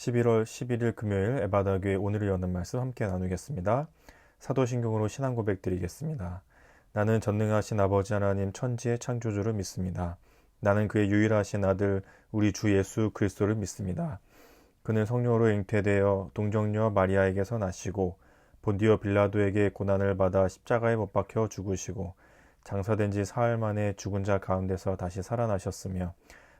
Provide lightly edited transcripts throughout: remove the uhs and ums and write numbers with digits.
11월 11일 금요일 에바다교회 오늘을 여는 말씀 함께 나누겠습니다. 사도신경으로 신앙 고백 드리겠습니다. 나는 전능하신 아버지 하나님 천지의 창조주를 믿습니다. 나는 그의 유일하신 아들 우리 주 예수 그리스도를 믿습니다. 그는 성령으로 잉태되어 동정녀 마리아에게서 나시고 본디오 빌라도에게 고난을 받아 십자가에 못 박혀 죽으시고 장사된 지 사흘 만에 죽은 자 가운데서 다시 살아나셨으며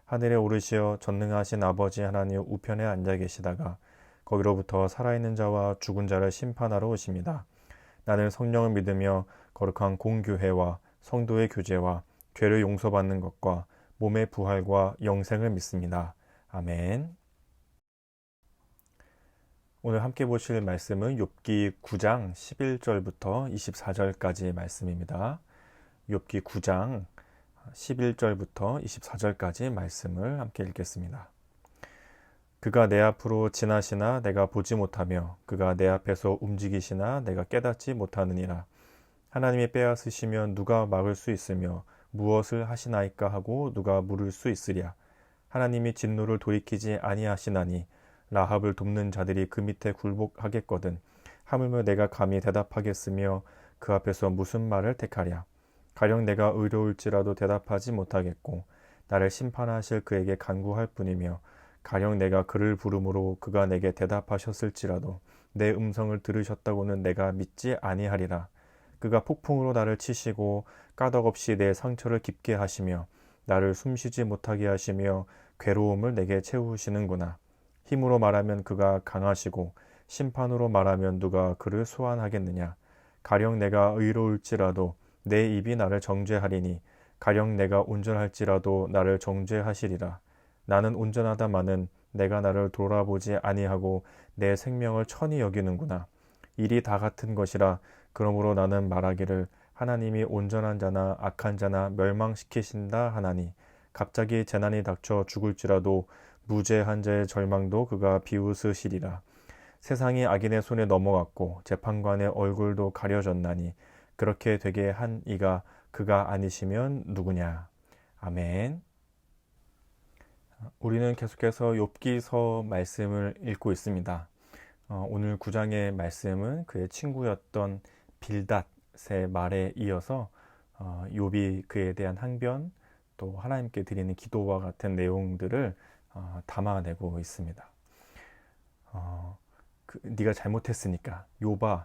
하늘에 오르시어 전능하신 아버지 하나님 우편에 앉아 계시다가 거기로부터 살아있는 자와 죽은 자를 심판하러 오십니다. 나는 성령을 믿으며 거룩한 공교회와 성도의 교제와 죄를 용서받는 것과 몸의 부활과 영생을 믿습니다. 아멘. 오늘 함께 보실 말씀은 욥기 9장 11절부터 24절까지 말씀입니다. 욥기 9장 11절부터 24절까지 말씀을 함께 읽겠습니다. 그가 내 앞으로 지나시나 내가 보지 못하며 그가 내 앞에서 움직이시나 내가 깨닫지 못하느니라. 하나님이 빼앗으시면 누가 막을 수 있으며 무엇을 하시나이까 하고 누가 물을 수 있으랴. 하나님이 진노를 돌이키지 아니하시나니 라합을 돕는 자들이 그 밑에 굴복하겠거든. 하물며 내가 감히 대답하겠으며 그 앞에서 무슨 말을 택하랴. 가령 내가 의로울지라도 대답하지 못하겠고 나를 심판하실 그에게 간구할 뿐이며 가령 내가 그를 부름으로 그가 내게 대답하셨을지라도 내 음성을 들으셨다고는 내가 믿지 아니하리라. 그가 폭풍으로 나를 치시고 까닭없이 내 상처를 깊게 하시며 나를 숨쉬지 못하게 하시며 괴로움을 내게 채우시는구나. 힘으로 말하면 그가 강하시고 심판으로 말하면 누가 그를 소환하겠느냐. 가령 내가 의로울지라도 내 입이 나를 정죄하리니 가령 내가 온전할지라도 나를 정죄하시리라. 나는 온전하다마는 내가 나를 돌아보지 아니하고 내 생명을 천히 여기는구나. 일이 다 같은 것이라. 그러므로 나는 말하기를 하나님이 온전한 자나 악한 자나 멸망시키신다 하나니 갑자기 재난이 닥쳐 죽을지라도 무죄한 자의 절망도 그가 비웃으시리라. 세상이 악인의 손에 넘어갔고 재판관의 얼굴도 가려졌나니 그렇게 되게 한 이가 그가 아니시면 누구냐. 아멘. 우리는 계속해서 욥기서 말씀을 읽고 있습니다. 오늘 9장의 말씀은 그의 친구였던 빌닷의 말에 이어서 욥이 그에 대한 항변 또 하나님께 드리는 기도와 같은 내용들을 담아내고 있습니다. 네가 잘못했으니까 욥아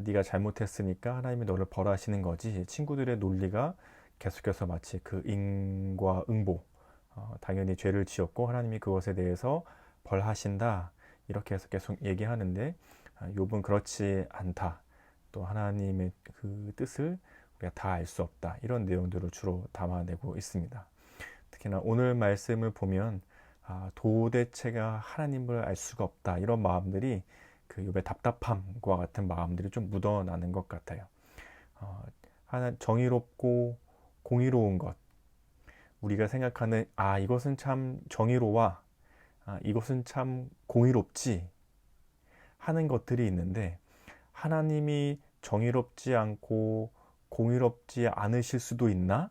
네가 잘못했으니까 하나님이 너를 벌하시는 거지. 친구들의 논리가 계속해서 마치 그 인과 응보 당연히 죄를 지었고 하나님이 그것에 대해서 벌하신다 이렇게 해서 계속 얘기하는데 욥은 그렇지 않다. 또 하나님의 그 뜻을 우리가 다 알 수 없다. 이런 내용들을 주로 담아내고 있습니다. 특히나 오늘 말씀을 보면 도대체가 하나님을 알 수가 없다. 이런 마음들이 그 욥의 답답함과 같은 마음들이 좀 묻어나는 것 같아요. 정의롭고 공의로운 것, 우리가 생각하는 이것은 참 정의로워, 이것은 참 공의롭지 하는 것들이 있는데 하나님이 정의롭지 않고 공의롭지 않으실 수도 있나?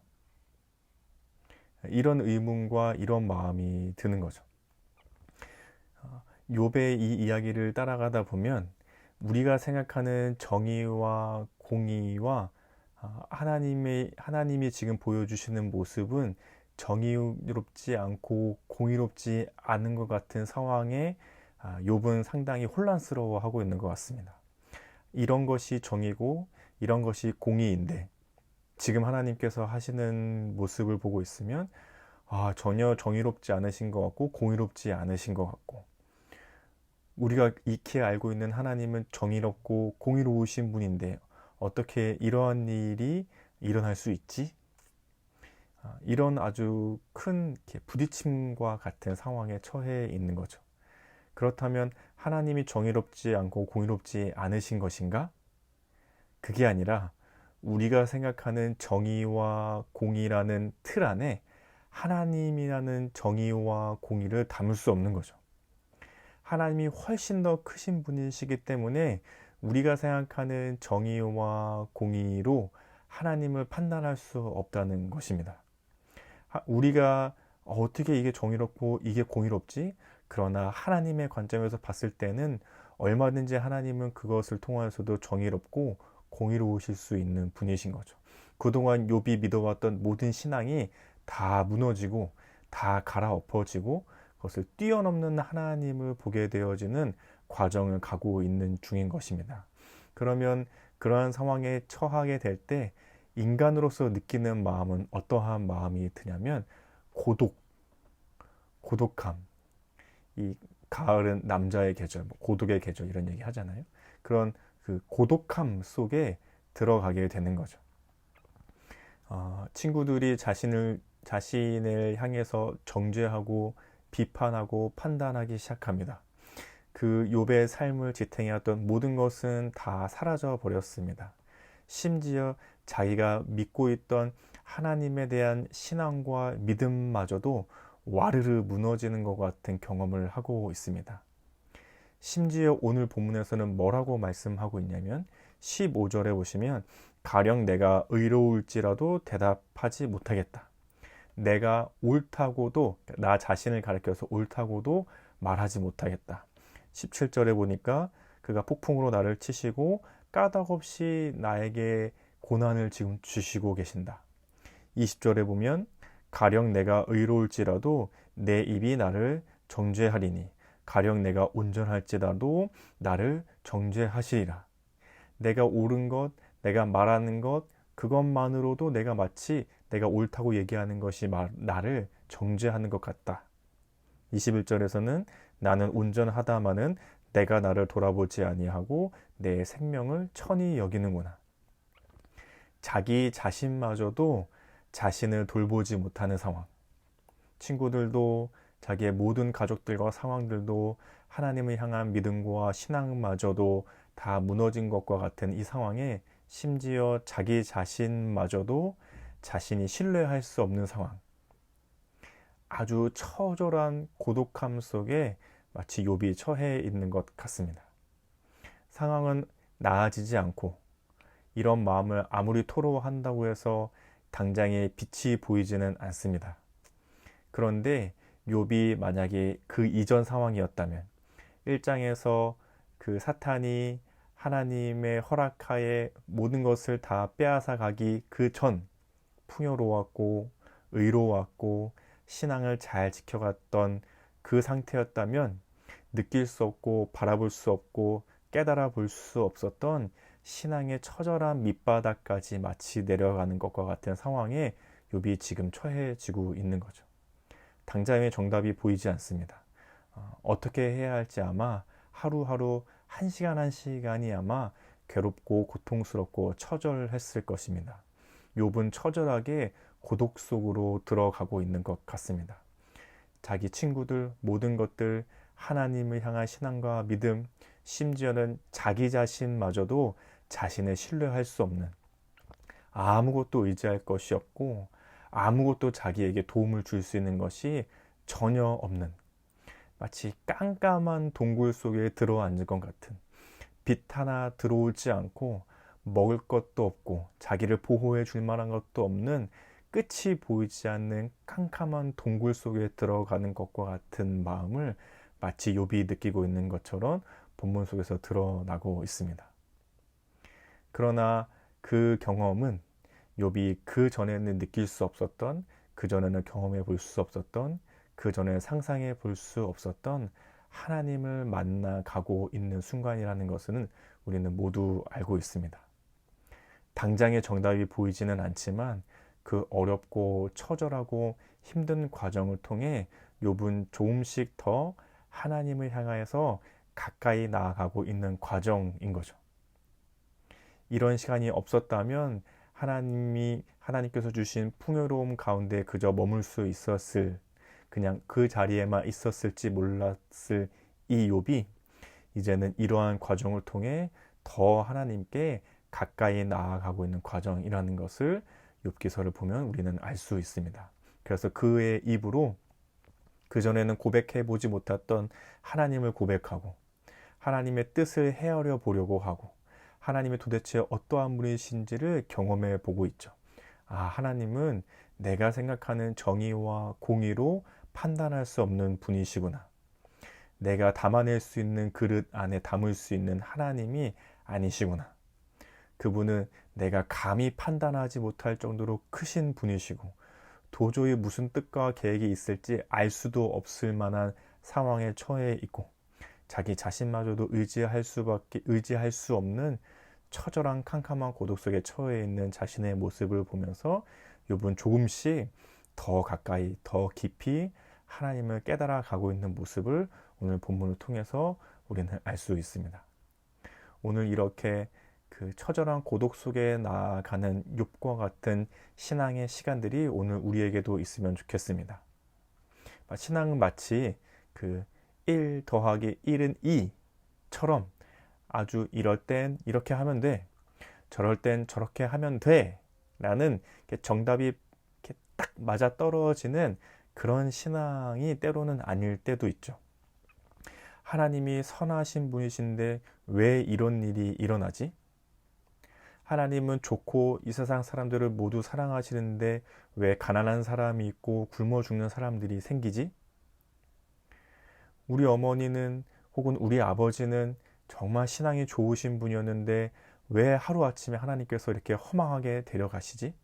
이런 의문과 이런 마음이 드는 거죠. 욥의 이 이야기를 따라가다 보면 우리가 생각하는 정의와 공의와 하나님이 지금 보여주시는 모습은 정의롭지 않고 공의롭지 않은 것 같은 상황에 욥은 상당히 혼란스러워하고 있는 것 같습니다. 이런 것이 정의고 이런 것이 공의인데 지금 하나님께서 하시는 모습을 보고 있으면 전혀 정의롭지 않으신 것 같고 공의롭지 않으신 것 같고 우리가 익히 알고 있는 하나님은 정의롭고 공의로우신 분인데 어떻게 이러한 일이 일어날 수 있지? 이런 아주 큰 부딪힘과 같은 상황에 처해 있는 거죠. 그렇다면 하나님이 정의롭지 않고 공의롭지 않으신 것인가? 그게 아니라 우리가 생각하는 정의와 공의라는 틀 안에 하나님이라는 정의와 공의를 담을 수 없는 거죠. 하나님이 훨씬 더 크신 분이시기 때문에 우리가 생각하는 정의와 공의로 하나님을 판단할 수 없다는 것입니다. 우리가 어떻게 이게 정의롭고 이게 공의롭지? 그러나 하나님의 관점에서 봤을 때는 얼마든지 하나님은 그것을 통하여서도 정의롭고 공의로우실 수 있는 분이신 거죠. 그동안 욥이 믿어왔던 모든 신앙이 다 무너지고 다 갈아엎어지고 그것을 뛰어넘는 하나님을 보게 되어지는 과정을 가고 있는 중인 것입니다. 그러면 그러한 상황에 처하게 될 때 인간으로서 느끼는 마음은 어떠한 마음이 드냐면 고독함. 이 가을은 남자의 계절, 고독의 계절 이런 얘기 하잖아요. 그런 그 고독함 속에 들어가게 되는 거죠. 친구들이 자신을 향해서 정죄하고 비판하고 판단하기 시작합니다. 그 욥의 삶을 지탱해왔던 모든 것은 다 사라져 버렸습니다. 심지어 자기가 믿고 있던 하나님에 대한 신앙과 믿음마저도 와르르 무너지는 것 같은 경험을 하고 있습니다. 심지어 오늘 본문에서는 뭐라고 말씀하고 있냐면 15절에 보시면 가령 내가 의로울지라도 대답하지 못하겠다. 내가 옳다고도 나 자신을 가리켜서 옳다고도 말하지 못하겠다. 17절에 보니까 그가 폭풍으로 나를 치시고 까닭없이 나에게 고난을 지금 주시고 계신다. 20절에 보면 가령 내가 의로울지라도 내 입이 나를 정죄하리니 가령 내가 온전할지라도 나를 정죄하시리라. 내가 옳은 것, 내가 말하는 것 그것만으로도 내가 마치 내가 옳다고 얘기하는 것이 나를 정죄하는 것 같다. 21절에서는 나는 온전하다마는 내가 나를 돌아보지 아니하고 내 생명을 천히 여기는구나. 자기 자신마저도 자신을 돌보지 못하는 상황. 친구들도 자기의 모든 가족들과 상황들도 하나님을 향한 믿음과 신앙마저도 다 무너진 것과 같은 이 상황에 심지어 자기 자신마저도 자신이 신뢰할 수 없는 상황. 아주 처절한 고독함 속에 마치 욥이 처해 있는 것 같습니다. 상황은 나아지지 않고 이런 마음을 아무리 토로한다고 해서 당장에 빛이 보이지는 않습니다. 그런데 욥이 만약에 그 이전 상황이었다면 1장에서 그 사탄이 하나님의 허락하에 모든 것을 다 빼앗아 가기 그 전 풍요로웠고 의로웠고 신앙을 잘 지켜갔던 그 상태였다면 느낄 수 없고 바라볼 수 없고 깨달아 볼 수 없었던 신앙의 처절한 밑바닥까지 마치 내려가는 것과 같은 상황에 욥이 지금 처해지고 있는 거죠. 당장의 정답이 보이지 않습니다. 어떻게 해야 할지 아마 하루하루 한 시간 한 시간이 아마 괴롭고 고통스럽고 처절했을 것입니다. 욥은 처절하게 고독 속으로 들어가고 있는 것 같습니다. 자기 친구들, 모든 것들, 하나님을 향한 신앙과 믿음, 심지어는 자기 자신마저도 자신을 신뢰할 수 없는, 아무것도 의지할 것이 없고 아무것도 자기에게 도움을 줄 수 있는 것이 전혀 없는, 마치 깜깜한 동굴 속에 들어앉은 것 같은, 빛 하나 들어오지 않고 먹을 것도 없고 자기를 보호해 줄 만한 것도 없는 끝이 보이지 않는 캄캄한 동굴 속에 들어가는 것과 같은 마음을 마치 욥이 느끼고 있는 것처럼 본문 속에서 드러나고 있습니다. 그러나 그 경험은 욥이 그 전에는 느낄 수 없었던, 그 전에는 경험해 볼 수 없었던, 그 전에 상상해 볼 수 없었던 하나님을 만나가고 있는 순간이라는 것은 우리는 모두 알고 있습니다. 당장의 정답이 보이지는 않지만 그 어렵고 처절하고 힘든 과정을 통해 욥은 조금씩 더 하나님을 향해서 가까이 나아가고 있는 과정인 거죠. 이런 시간이 없었다면 하나님께서 주신 풍요로움 가운데 그저 머물 수 있었을, 그냥 그 자리에만 있었을지 몰랐을 이 욥이 이제는 이러한 과정을 통해 더 하나님께 가까이 나아가고 있는 과정이라는 것을 욥기서를 보면 우리는 알 수 있습니다. 그래서 그의 입으로 그전에는 고백해 보지 못했던 하나님을 고백하고 하나님의 뜻을 헤아려 보려고 하고 하나님이 도대체 어떠한 분이신지를 경험해 보고 있죠. 하나님은 내가 생각하는 정의와 공의로 판단할 수 없는 분이시구나. 내가 담아낼 수 있는 그릇 안에 담을 수 있는 하나님이 아니시구나. 그분은 내가 감히 판단하지 못할 정도로 크신 분이시고 도저히 무슨 뜻과 계획이 있을지 알 수도 없을 만한 상황에 처해 있고 자기 자신마저도 의지할 수 없는 처절한 캄캄한 고독 속에 처해 있는 자신의 모습을 보면서 욥은 조금씩 더 가까이 더 깊이 하나님을 깨달아 가고 있는 모습을 오늘 본문을 통해서 우리는 알 수 있습니다. 오늘 이렇게 그 처절한 고독 속에 나아가는 욥과 같은 신앙의 시간들이 오늘 우리에게도 있으면 좋겠습니다. 신앙은 마치 그 1 더하기 1은 2처럼 아주 이럴 땐 이렇게 하면 돼, 저럴 땐 저렇게 하면 돼 라는 정답이 이렇게 딱 맞아 떨어지는 그런 신앙이 때로는 아닐 때도 있죠. 하나님이 선하신 분이신데 왜 이런 일이 일어나지? 하나님은 좋고 이 세상 사람들을 모두 사랑하시는데 왜 가난한 사람이 있고 굶어 죽는 사람들이 생기지? 우리 어머니는 혹은 우리 아버지는 정말 신앙이 좋으신 분이었는데 왜 하루아침에 하나님께서 이렇게 허망하게 데려가시지?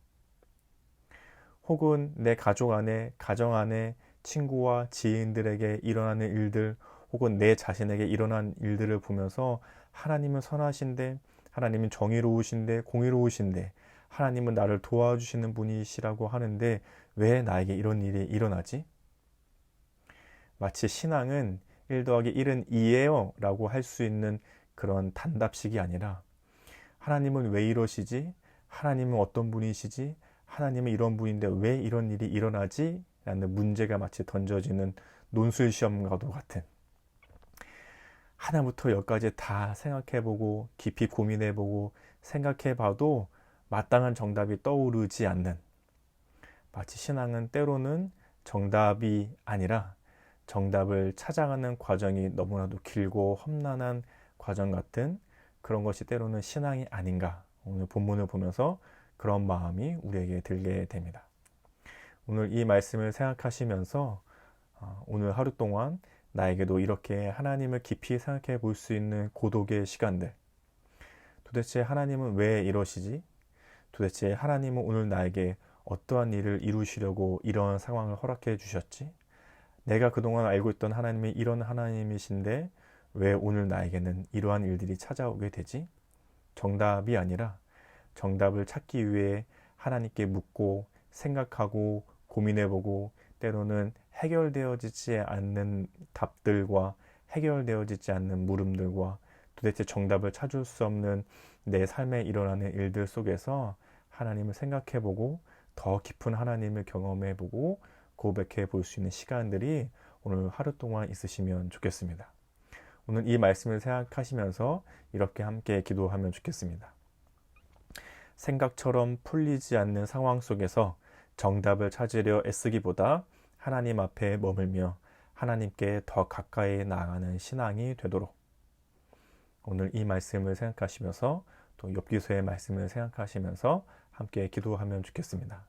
혹은 내 가정 안에 친구와 지인들에게 일어나는 일들 혹은 내 자신에게 일어난 일들을 보면서 하나님은 선하신데 하나님은 정의로우신데 공의로우신데 하나님은 나를 도와주시는 분이시라고 하는데 왜 나에게 이런 일이 일어나지? 마치 신앙은 1 더하기 1은 2예요 라고 할 수 있는 그런 단답식이 아니라 하나님은 왜 이러시지? 하나님은 어떤 분이시지? 하나님은 이런 분인데 왜 이런 일이 일어나지? 라는 문제가 마치 던져지는 논술 시험과도 같은, 하나부터 열까지 다 생각해보고 깊이 고민해보고 생각해봐도 마땅한 정답이 떠오르지 않는, 마치 신앙은 때로는 정답이 아니라 정답을 찾아가는 과정이 너무나도 길고 험난한 과정 같은 그런 것이 때로는 신앙이 아닌가, 오늘 본문을 보면서 그런 마음이 우리에게 들게 됩니다. 오늘 이 말씀을 생각하시면서 오늘 하루 동안 나에게도 이렇게 하나님을 깊이 생각해 볼 수 있는 고독의 시간들, 도대체 하나님은 왜 이러시지? 도대체 하나님은 오늘 나에게 어떠한 일을 이루시려고 이런 상황을 허락해 주셨지? 내가 그동안 알고 있던 하나님이 이런 하나님이신데 왜 오늘 나에게는 이러한 일들이 찾아오게 되지? 정답이 아니라 정답을 찾기 위해 하나님께 묻고 생각하고 고민해보고 때로는 해결되어지지 않는 답들과 해결되어지지 않는 물음들과 도대체 정답을 찾을 수 없는 내 삶에 일어나는 일들 속에서 하나님을 생각해보고 더 깊은 하나님을 경험해보고 고백해 볼 수 있는 시간들이 오늘 하루 동안 있으시면 좋겠습니다. 오늘 이 말씀을 생각하시면서 이렇게 함께 기도하면 좋겠습니다. 생각처럼 풀리지 않는 상황 속에서 정답을 찾으려 애쓰기보다 하나님 앞에 머물며 하나님께 더 가까이 나아가는 신앙이 되도록, 오늘 이 말씀을 생각하시면서 또 욥기서의 말씀을 생각하시면서 함께 기도하면 좋겠습니다.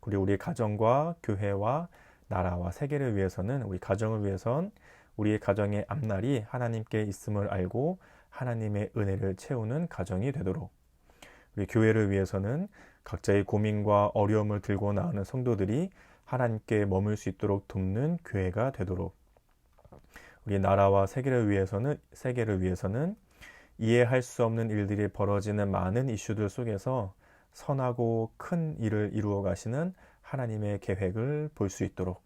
그리고 우리 가정과 교회와 나라와 세계를 위해서는, 우리 가정을 위해선 우리의 가정의 앞날이 하나님께 있음을 알고 하나님의 은혜를 채우는 가정이 되도록, 우리 교회를 위해서는 각자의 고민과 어려움을 들고 나오는 성도들이 하나님께 머물 수 있도록 돕는 교회가 되도록, 우리 나라와 세계를 위해서는 이해할 수 없는 일들이 벌어지는 많은 이슈들 속에서 선하고 큰 일을 이루어 가시는 하나님의 계획을 볼 수 있도록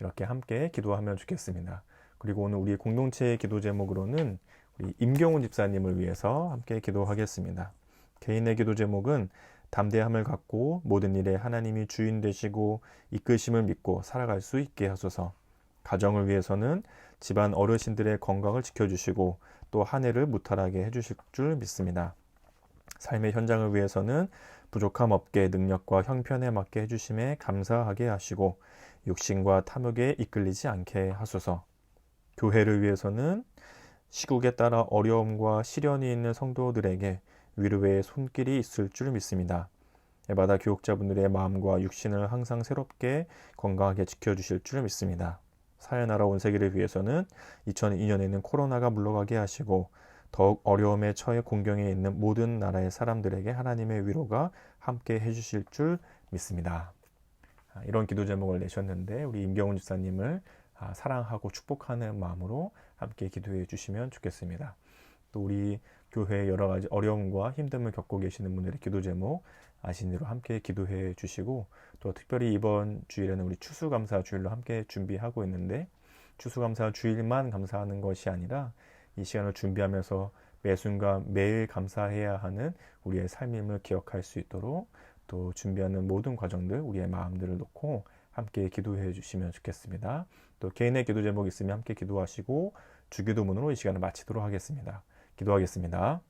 이렇게 함께 기도하면 좋겠습니다. 그리고 오늘 우리 공동체의 기도 제목으로는 우리 임경훈 집사님을 위해서 함께 기도하겠습니다. 개인의 기도 제목은 담대함을 갖고 모든 일에 하나님이 주인 되시고 이끄심을 믿고 살아갈 수 있게 하소서. 가정을 위해서는 집안 어르신들의 건강을 지켜주시고 또 한 해를 무탈하게 해주실 줄 믿습니다. 삶의 현장을 위해서는 부족함 없게 능력과 형편에 맞게 해주심에 감사하게 하시고 육신과 탐욕에 이끌리지 않게 하소서. 교회를 위해서는 시국에 따라 어려움과 시련이 있는 성도들에게 위로의 손길이 있을 줄 믿습니다. 에바다 교육자분들의 마음과 육신을 항상 새롭게 건강하게 지켜주실 줄 믿습니다. 사회 나라 온 세계를 위해서는 2002년에는 코로나가 물러가게 하시고 더욱 어려움에 처해 공경에 있는 모든 나라의 사람들에게 하나님의 위로가 함께 해주실 줄 믿습니다. 이런 기도 제목을 내셨는데 우리 임경훈 집사님을 사랑하고 축복하는 마음으로 함께 기도해 주시면 좋겠습니다. 또 우리 교회에 여러 가지 어려움과 힘듦을 겪고 계시는 분들의 기도 제목 아신 대로 함께 기도해 주시고, 또 특별히 이번 주일에는 우리 추수감사 주일로 함께 준비하고 있는데, 추수감사 주일만 감사하는 것이 아니라 이 시간을 준비하면서 매 순간 매일 감사해야 하는 우리의 삶임을 기억할 수 있도록 또 준비하는 모든 과정들 우리의 마음들을 놓고 함께 기도해 주시면 좋겠습니다. 또 개인의 기도 제목 있으면 함께 기도하시고 주기도문으로 이 시간을 마치도록 하겠습니다. 기도하겠습니다.